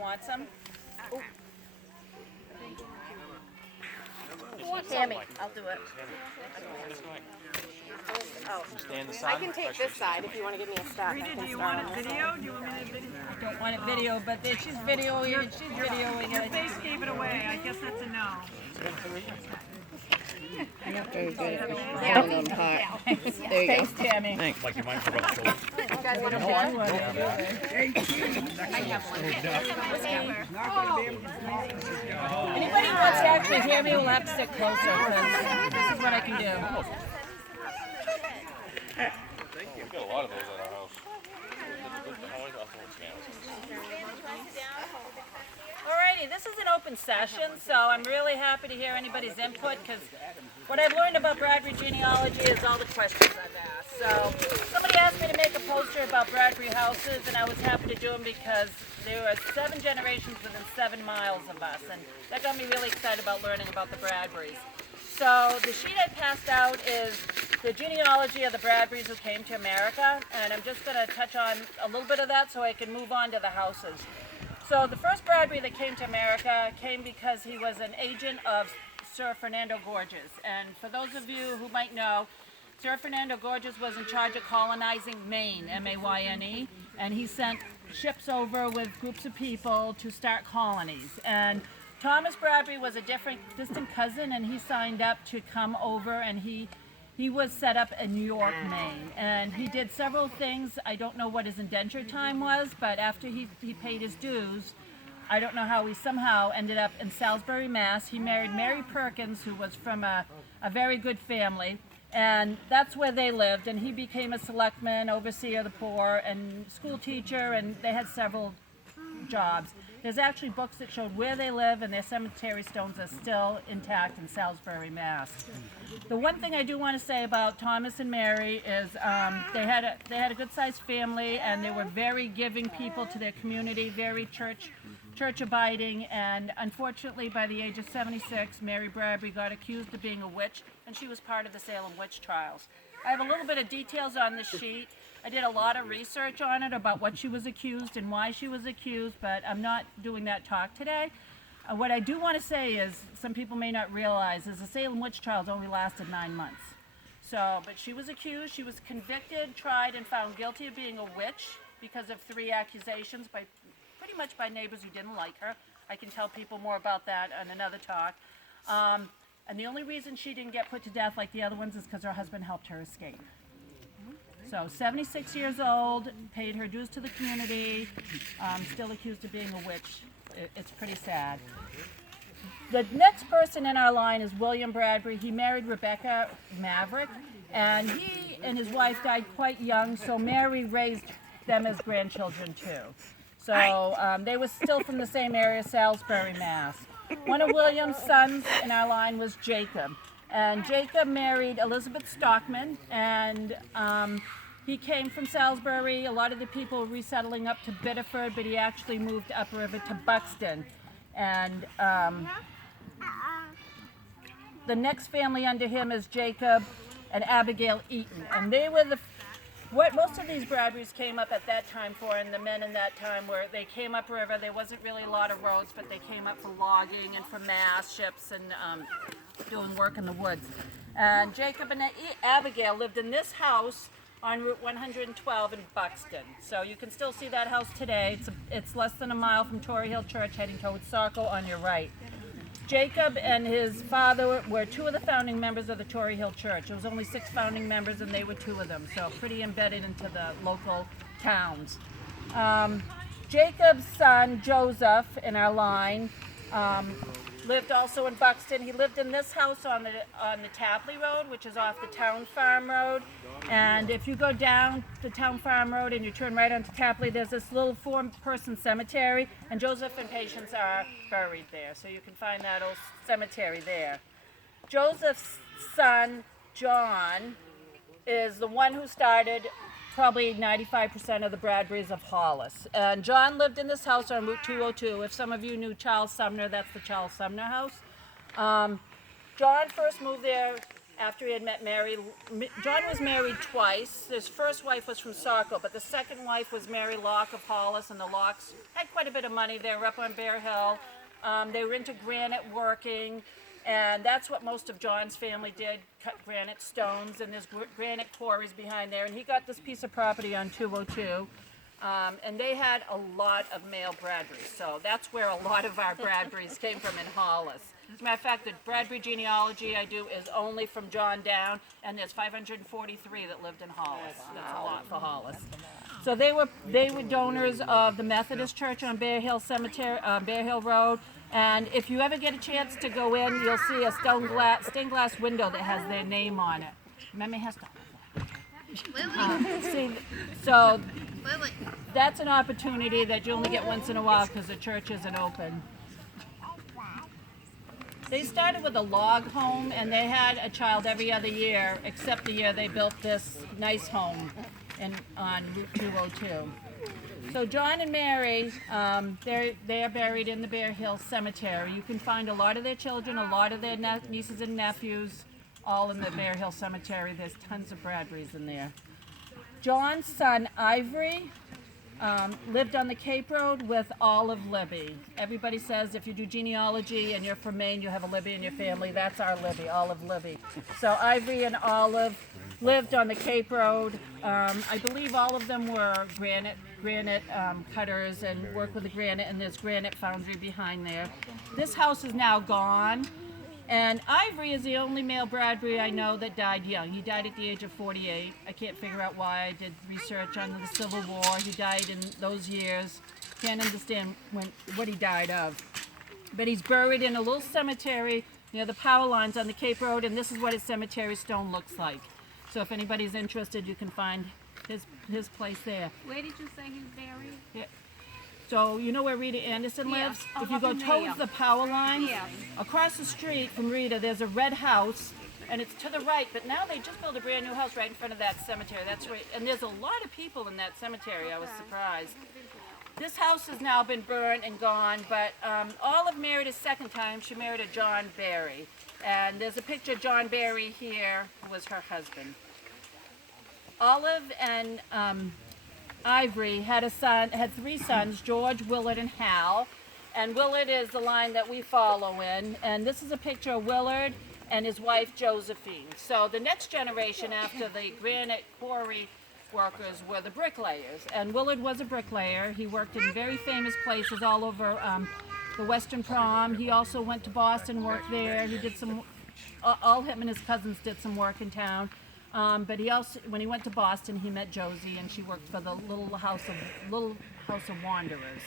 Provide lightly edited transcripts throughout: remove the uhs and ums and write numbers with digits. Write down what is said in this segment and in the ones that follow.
want some? Ooh. Tammy, I'll do it. Oh. I can take this side if you want to give me a stack. Rita, do you want a video? Do you want me to video? I don't want it video, but she's videoing it. She's videoing Your it. face gave it away. I guess that's a no. I'm not very good at holding them hot. There you go. Thanks, Tammy. Thanks. Like you might for about the shoulder. You guys want a One. I have one. Anybody who wants to actually hear me will have to sit closer because this is what I can do. We got a lot of those at our house. Alrighty, this is an open session, so I'm really happy to hear anybody's input because what I've learned about Bradbury genealogy is all the questions I've asked. So somebody asked me to make a poster about Bradbury houses, and I was happy to do them because there were 7 generations within 7 miles of us, and that got me really excited about learning about the Bradburys. So the sheet I passed out is the genealogy of the Bradburys who came to America, and I'm just going to touch on a little bit of that so I can move on to the houses. So the first Bradbury that came to America came because he was an agent of Sir Fernando Gorges. And for those of you who might know, Sir Fernando Gorges was in charge of colonizing Maine, M-A-Y-N-E, and he sent ships over with groups of people to start colonies. And Thomas Bradbury was a distant cousin, and he signed up to come over, and he was set up in New York, Maine, and he did several things. I don't know what his indenture time was, but after he paid his dues, I don't know how he somehow ended up in Salisbury, Mass. He married Mary Perkins, who was from a very good family, and that's where they lived, and he became a selectman, overseer of the poor, and school teacher, and they had several jobs. There's actually books that showed where they live, and their cemetery stones are still intact in Salisbury, Mass. The one thing I do want to say about Thomas and Mary is they had a good-sized family, and they were very giving people to their community, very church abiding, and unfortunately by the age of 76, Mary Bradbury got accused of being a witch, and she was part of the Salem witch trials. I have a little bit of details on this sheet. I did a lot of research on it about what she was accused and why she was accused, but I'm not doing that talk today. What I do want to say is, some people may not realize, is the Salem witch trials only lasted 9 months. So, but she was accused, she was convicted, tried, and found guilty of being a witch because of 3 accusations pretty much by neighbors who didn't like her. I can tell people more about that on another talk. And the only reason she didn't get put to death like the other ones is because her husband helped her escape. So 76 years old, paid her dues to the community, still accused of being a witch. It's pretty sad. The next person in our line is William Bradbury. He married Rebecca Maverick, and he and his wife died quite young, so Mary raised them as grandchildren too. So they were still from the same area, Salisbury, Mass. One of William's sons in our line was Jacob. And Jacob married Elizabeth Stockman, and he came from Salisbury. A lot of the people were resettling up to Biddeford, but he actually moved upriver to Buxton. And the next family under him is Jacob and Abigail Eaton. And they were what most of these Bradburys came up at that time for, and the men in that time were, they came upriver. There wasn't really a lot of roads, but they came up for logging and for mast ships and doing work in the woods. And Jacob and Abigail lived in this house on Route 112 in Buxton. So you can still see that house today. It's less than a mile from Torrey Hill Church heading towards Saco on your right. Jacob and his father were 2 of the founding members of the Torrey Hill Church. There was only 6 founding members, and they were 2 of them, so pretty embedded into the local towns. Jacob's son, Joseph, in our line, lived also in Buxton. He lived in this house on the Tapley Road, which is off the Town Farm Road. And if you go down the Town Farm Road and you turn right onto Tapley, there's this little 4-person cemetery, and Joseph and Patience are buried there. So you can find that old cemetery there. Joseph's son, John, is the one who started probably 95% of the Bradburys of Hollis. And John lived in this house on Route 202. If some of you knew Charles Sumner, that's the Charles Sumner house. John first moved there after he had met Mary. John was married twice. His first wife was from Saco, but the second wife was Mary Locke of Hollis, and the Locks had quite a bit of money. They were up on Bear Hill. They were into granite working, and that's what most of John's family did, cut granite stones, and there's granite quarries behind there. And he got this piece of property on 202. And they had a lot of male Bradburys, so that's where a lot of our Bradburys came from in Hollis. As a matter of fact, the Bradbury genealogy I do is only from John down, and there's 543 that lived in Hollis. That's a lot for Hollis. So they were donors of the Methodist Church on Bear Hill Cemetery, Bear Hill Road. And if you ever get a chance to go in, you'll see a stained glass window that has their name on it. Remember, it has to. See, so that's an opportunity that you only get once in a while because the church isn't open. They started with a log home, and they had a child every other year, except the year they built this nice home on Route 202. So John and Mary, they are buried in the Bear Hill Cemetery. You can find a lot of their children, a lot of their nieces and nephews, all in the Bear Hill Cemetery. There's tons of Bradburys in there. John's son, Ivory, lived on the Cape Road with Olive Libby. Everybody says if you do genealogy and you're from Maine, you have a Libby in your family. That's our Libby, Olive Libby. So Ivory and Olive lived on the Cape Road. I believe all of them were granite cutters and worked with the granite, and there's granite foundry behind there. This house is now gone. And Ivory is the only male Bradbury I know that died young. He died at the age of 48. I can't figure out why. I did research on the Civil War. He died in those years. Can't understand what he died of. But he's buried in a little cemetery near the power lines on the Cape Road, and this is what his cemetery stone looks like. So if anybody's interested, you can find his place there. Where did you say he's buried? Yeah. So you know where Rita Anderson lives? Yeah, If you up go in towards there. the power lines, Yeah. across the street from Rita, there's a red house, and it's to the right. But now they just built a brand new house right in front of that cemetery. That's right, and there's a lot of people in that cemetery. I was surprised. This house has now been burned and gone, but Olive married a second time. She married a John Barry, and there's a picture of John Barry here, who was her husband. Olive and Ivory had three sons, George, Willard, and Hal. And Willard is the line that we follow in. And this is a picture of Willard and his wife, Josephine. So the next generation after the granite quarry workers were the bricklayers. And Willard was a bricklayer. He worked in very famous places all over the Western Prom. He also went to Boston, worked there. He did all him and his cousins did some work in town. But he also, when he went to Boston, he met Josie, and she worked for the Little House of Wanderers.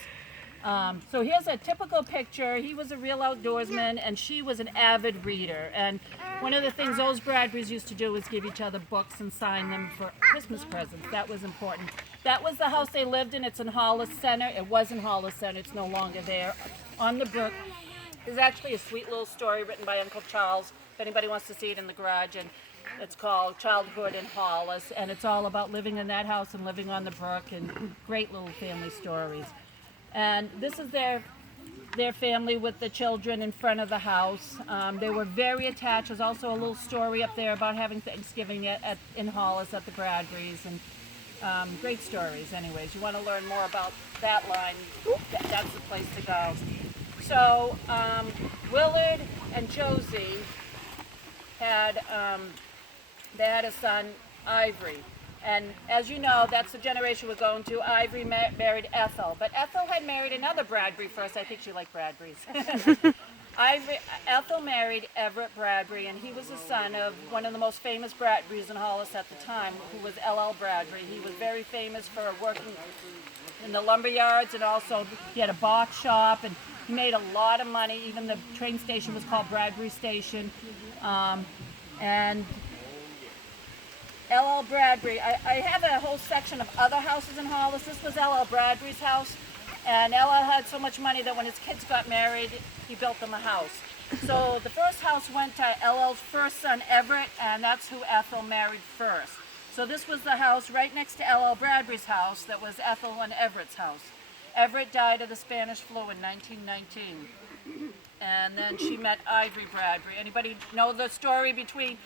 So here's a typical picture. He was a real outdoorsman, and she was an avid reader. And one of the things those Bradburys used to do was give each other books and sign them for Christmas presents. That was important. That was the house they lived in. It's in Hollis Center. It was in Hollis Center. It's no longer there. On the brook. There's actually a sweet little story written by Uncle Charles, if anybody wants to see it in the garage. And it's called Childhood in Hollis, and it's all about living in that house and living on the brook, and great little family stories. And this is their family with the children in front of the house. They were very attached. There's also a little story up there about having Thanksgiving in Hollis at the Bradburys, and great stories. Anyways, you want to learn more about that line, that's the place to go. So Willard and Josie had a son, Ivory. And as you know, that's the generation we're going to. Ivory married Ethel. But Ethel had married another Bradbury first. I think she liked Bradburys. Ethel married Everett Bradbury, and he was the son of one of the most famous Bradburys in Hollis at the time, who was L.L. Bradbury. He was very famous for working in the lumber yards, and also he had a box shop, and he made a lot of money. Even the train station was called Bradbury Station. And L.L. Bradbury, I have a whole section of other houses in Hollis. This was L.L. Bradbury's house, and L.L. had so much money that when his kids got married, he built them a house. So the first house went to L.L.'s first son, Everett, and that's who Ethel married first. So this was the house right next to L.L. Bradbury's house that was Ethel and Everett's house. Everett died of the Spanish flu in 1919. And then she met Ivory Bradbury. Anybody know the story between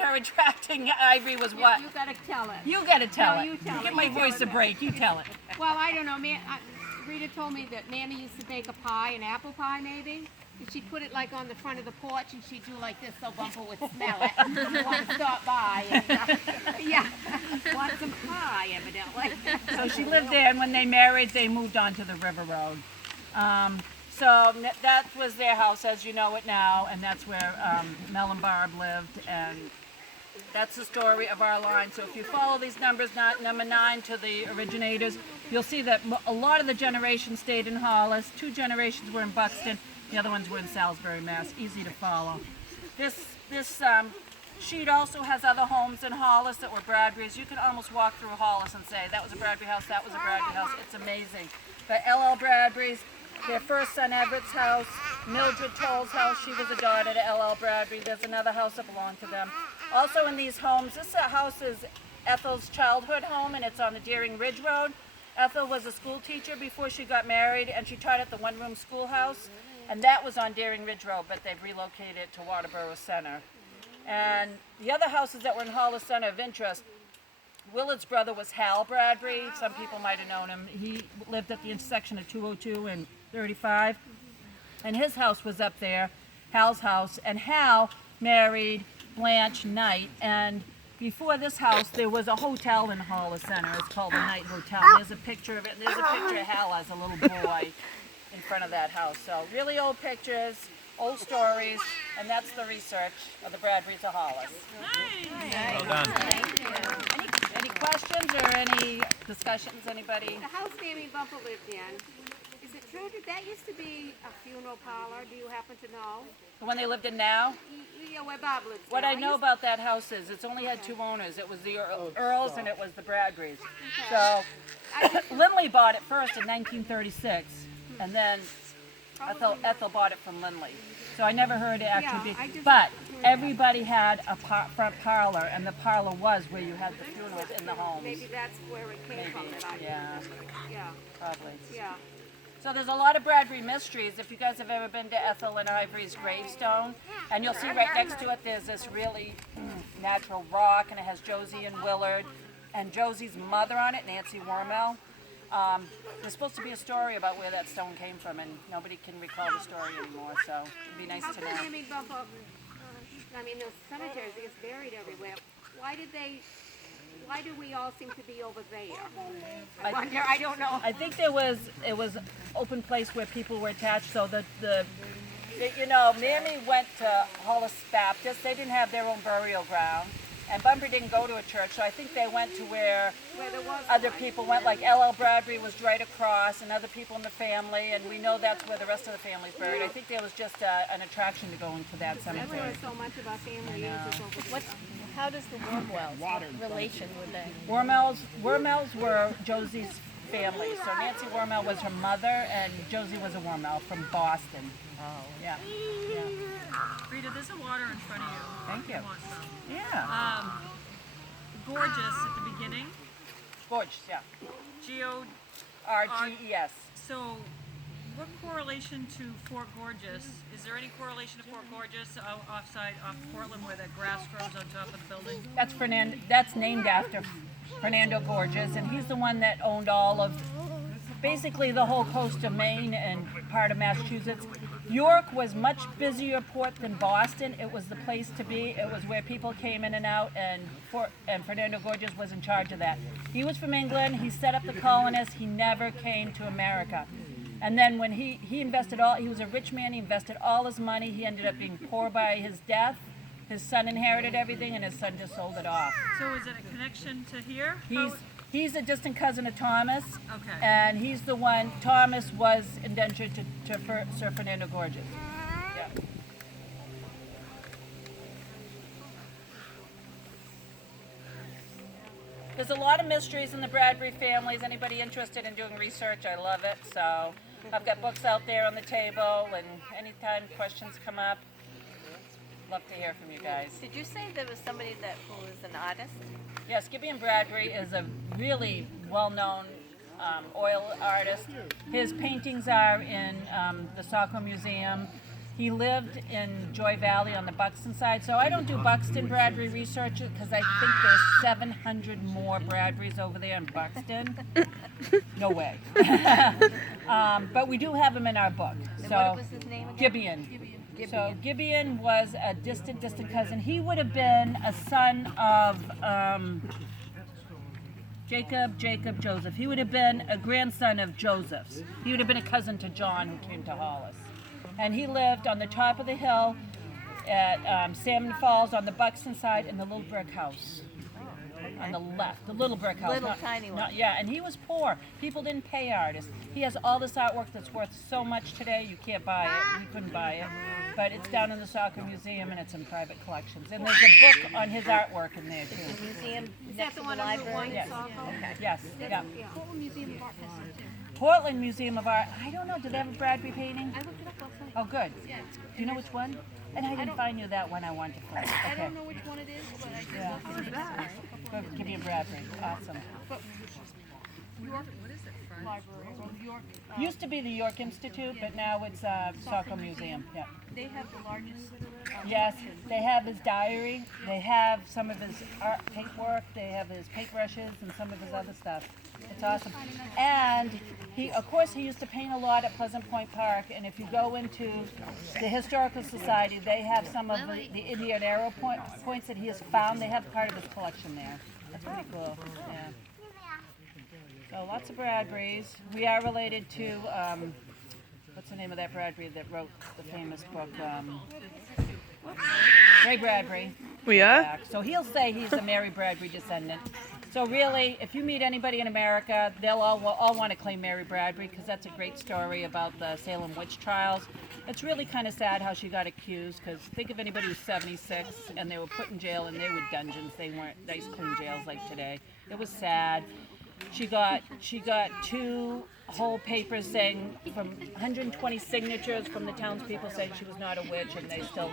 her attracting Ivory was what? You gotta tell it. You gotta tell No, it. you tell Give it. my You tell voice it. a break. You tell it. Well, I don't know. Rita told me that Mammy used to bake a pie, an apple pie maybe, and she'd put it like on the front of the porch, and she'd do like this so Bumper would smell it and want to stop by. And, yeah, want some pie, evidently. So she lived there, and when they married, they moved on to the River Road. That was their house as you know it now, and that's where Mel and Barb lived, and that's the story of our line. So if you follow these numbers, number 9 to the originators, you'll see that a lot of the generations stayed in Hollis. 2 generations were in Buxton. The other ones were in Salisbury, Mass. Easy to follow. This sheet also has other homes in Hollis that were Bradbury's. You can almost walk through Hollis and say, that was a Bradbury house, that was a Bradbury house. It's amazing. But L.L. Bradbury's, their first son Everett's house, Mildred Toll's house, she was a daughter to L.L. Bradbury. There's another house that belonged to them. Also in these homes, this house is Ethel's childhood home, and it's on the Deering Ridge Road. Ethel was a school teacher before she got married, and she taught at the one-room schoolhouse, and that was on Deering Ridge Road, but they've relocated to Waterboro Center. And the other houses that were in Hollis Center of interest, Willard's brother was Hal Bradbury. Some people might have known him. He lived at the intersection of 202 and 35, and his house was up there, Hal's house, and Hal married Blanche Knight, and before this house there was a hotel in Hollis Center. It's called the Knight Hotel. There's a picture of it, and there's a picture of Hal as a little boy in front of that house. So really old pictures, old stories, and that's the research of the Bradburys of Hollis. Well done. Any questions or any discussions, anybody? The house Mammy and Bumper lived in, is it true that that used to be a funeral parlor? Do you happen to know? The one they lived in now? Yeah, where Bob lives What now. I know about that house is it's only had 2 owners. It was the Earls and it was the Bradburys. So Lindley bought it first in 1936, and then Ethel bought it from Lindley. So I never heard it actually Yeah, I be. just But heard that. everybody had a front parlor, and the parlor was where you had the funerals in the homes. Maybe that's where it came from. That I, Yeah, yeah, probably. yeah. So there's a lot of Bradbury mysteries. If you guys have ever been to Ethel and Ivory's gravestone, and you'll see right next to it there's this really natural rock, and it has Josie and Willard, and Josie's mother on it, Nancy Wormel. There's supposed to be a story about where that stone came from, and nobody can recall the story anymore, so it'd be nice How to come know. Mammy Bumper, I mean, those cemeteries, they get buried everywhere. Why do we all seem to be over there? I wonder, I don't know. I think it was open place where people were attached, so Mammy went to Hollis Baptist. They didn't have their own burial ground, and Bumper didn't go to a church, so I think they went to where There was other people went, like L.L. Bradbury was right across, and other people in the family, and we know that's where the rest of the family's buried. I think there was just an attraction to go into that I've cemetery. heard so much about family uses over there. How does the Wormwells relation with that? Wormels were Josie's family. So Nancy Wormel was her mother, and Josie was a Wormel from Boston. Oh. Yeah. Rita, there's a water in front of you. Thank you. If want some. Yeah. Gorgeous at the beginning. Gorgeous, yeah. Geo. R-G-E-S. So, what correlation to Fort Gorgeous? Is there any correlation to Fort Gorgeous off Portland where that grass grows on top of the building? That's named after Fernando Gorges, and he's the one that owned all of, basically the whole coast of Maine and part of Massachusetts. York was much busier port than Boston. It was the place to be. It was where people came in and out, and Fernando Gorges was in charge of that. He was from England. He set up the colonists. He never came to America. And then when he invested he was a rich man. He invested all his money. He ended up being poor by his death. His son inherited everything, and his son just sold it off. So is it a connection to here? He's a distant cousin of Thomas, Okay. and he's the one. Thomas was indentured to Sir Fernando Gorges. Yeah. There's a lot of mysteries in the Bradbury families. Anybody interested in doing research, I love it. So I've got books out there on the table, and anytime questions come up, love to hear from you guys. Did you say there was somebody who was an artist? Yes, Gibeon Bradbury is a really well-known oil artist. His paintings are in the Saco Museum. He lived in Joy Valley on the Buxton side, so I don't do Buxton Bradbury research because I think there's 700 more Bradburys over there in Buxton. No way. But we do have him in our book. So what was his name again? Gibeon. So Gibeon was a distant cousin. He would have been a son of Jacob, Joseph. He would have been a grandson of Joseph's. He would have been a cousin to John who came to Hollis. And he lived on the top of the hill at Salmon Falls on the Buxton side in the little brick house. On the left, the little brick house. Little tiny one. Yeah, and he was poor. People didn't pay artists. He has all this artwork that's worth so much today, you can't buy it. We couldn't buy it. But it's down in the Saco Museum and it's in private collections. And there's a book on his artwork in there too. The museum Is that next the to the one on Route 1 library? in Yes. Saco? Yes, yeah. Portland Museum of Art has some too. Portland Museum of Art. I don't know. Do they have a Bradbury painting? I looked it up last night. Oh, good. Do you know which one? And I didn't find you that one I wanted to find. I Okay. don't know which one it is, but I Yeah. Good. Give me a Bradbury. Awesome. York Library or York. Used to be the York Institute, but now it's Saco Museum. Yeah. They have the largest. Yes, they have his diary. They have some of his art paintwork. They have his paintbrushes and some of his other stuff. It's awesome. And he, of course, he used to paint a lot at Pleasant Point Park. And if you go into the Historical Society, they have some of the Indian arrow points that he has found. They have part of his collection there. That's pretty cool. Yeah. So lots of Bradburys. We are related to, what's the name of that Bradbury that wrote the famous book? Ray Bradbury. We are? So he'll say he's a Mary Bradbury descendant. So really, if you meet anybody in America, they'll all want to claim Mary Bradbury because that's a great story about the Salem witch trials. It's really kind of sad how she got accused because think of anybody who's 76 and they were put in jail and they were dungeons. They weren't nice clean jails like today. It was sad. She got 2 whole papers saying from 120 signatures from the townspeople saying she was not a witch, and they still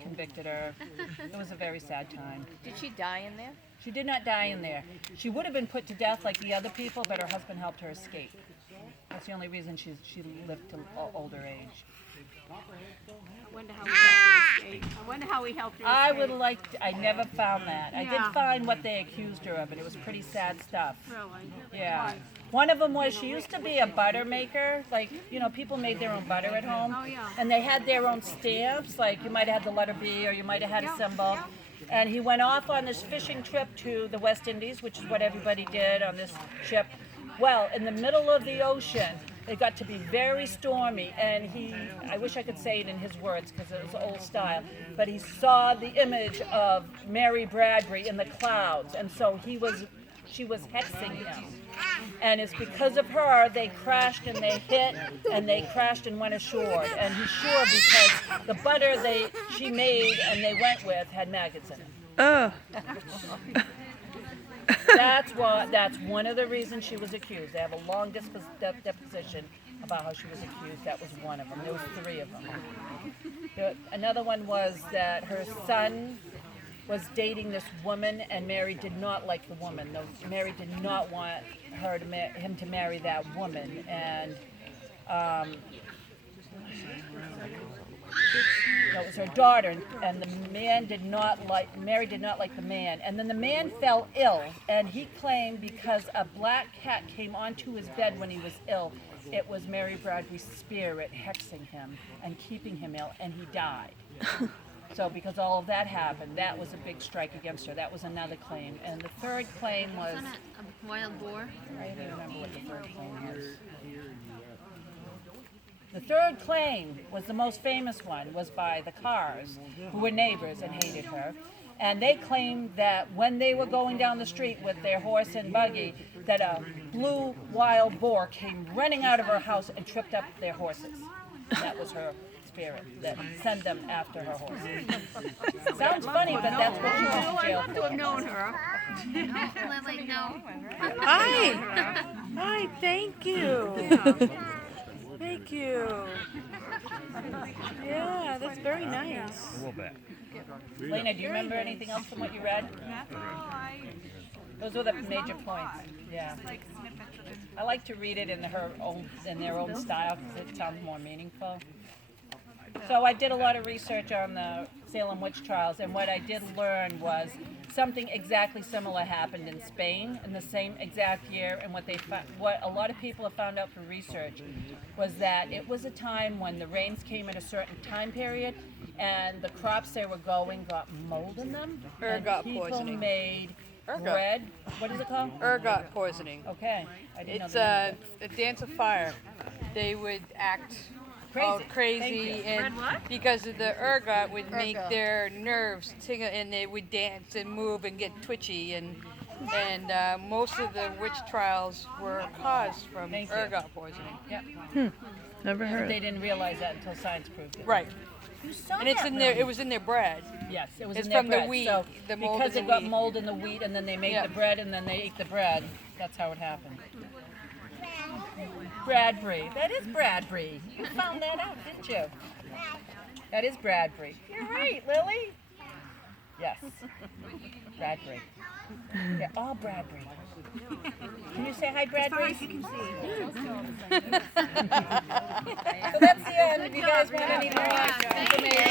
convicted her. It was a very sad time. Did she die in there? She did not die in there. She would have been put to death like the other people, but her husband helped her escape. That's the only reason she lived to older age. I wonder how we helped her escape. I wonder how we helped her I escape. would like to, I never found that. I did Yeah. find what they accused her of, and it was pretty sad stuff. Really? Yeah. One of them was she used to be a butter maker. Like, you know, people made their own butter at home. Oh, yeah. And they had their own stamps. Like, you might have had the letter B or you might have had a symbol. And he went off on this fishing trip to the West Indies, which is what everybody did on this ship. Well, in the middle of the ocean, it got to be very stormy, and I wish I could say it in his words because it was old style, but he saw the image of Mary Bradbury in the clouds, and so she was hexing him. And it's because of her they crashed and they hit and they crashed and went ashore. And he's sure because the butter she made and they went with had maggots in it. Oh. That's one of the reasons she was accused. They have a long deposition about how she was accused. That was one of them. There was 3 of them. Another one was that her son was dating this woman, and Mary did not like the woman. Mary did not want him to marry that woman, and it was her daughter, and Mary did not like the man. And then the man fell ill, and he claimed because a black cat came onto his bed when he was ill, it was Mary Bradbury's spirit hexing him and keeping him ill, and he died. So because all of that happened, that was a big strike against her. That was another claim. And the third claim was... Wasn't it a wild boar? I don't even remember what the third claim was. The third claim was the most famous one, was by the Carrs, who were neighbors and hated her. And they claimed that when they were going down the street with their horse and buggy, that a blue wild boar came running out of her house and tripped up their horses. That was her spirit that sent them after her horses. Sounds funny, but that's what she went to jail To for. have known her. Lily, no. Hi. Hi, thank you. Thank you. Yeah, that's very nice. A little bit. Lena, do you remember anything else from what you read? That's all I Those were the major points. Yeah. like snippets of I like to read it in their own style because it sounds more meaningful. So I did a lot of research on the Salem witch trials, and what I did learn was something exactly similar happened in Spain in the same exact year. And what a lot of people have found out through research was that it was a time when the rains came at a certain time period, and the crops they were going got mold in them. Ergot and people poisoning. made Ergot. bread. What is it called? Ergot poisoning. Okay, I didn't It's know that. a dance of fire. They would act all Thank crazy, you. and Bread what? because of the ergot would make Ergot. their nerves tingle, and they would dance and move and get twitchy, and most of the witch trials were caused from Thank you. ergot poisoning. Yep. Never But heard. they didn't realize that until science proved it. Right, You saw and it's that in their. movie. It was in their bread. Yes, it was It's in their from the bread. wheat, So the mold because in it the got wheat. mold in the wheat, and then they made Yeah. the bread, and then they ate the bread. That's how it happened. Bradbury. That is Bradbury. You found that out, didn't you? That is Bradbury. You're right, Lily. Yes. Bradbury. Yeah, all Bradbury. Can you say hi, Bradbury? So that's the end. If you guys want any more information.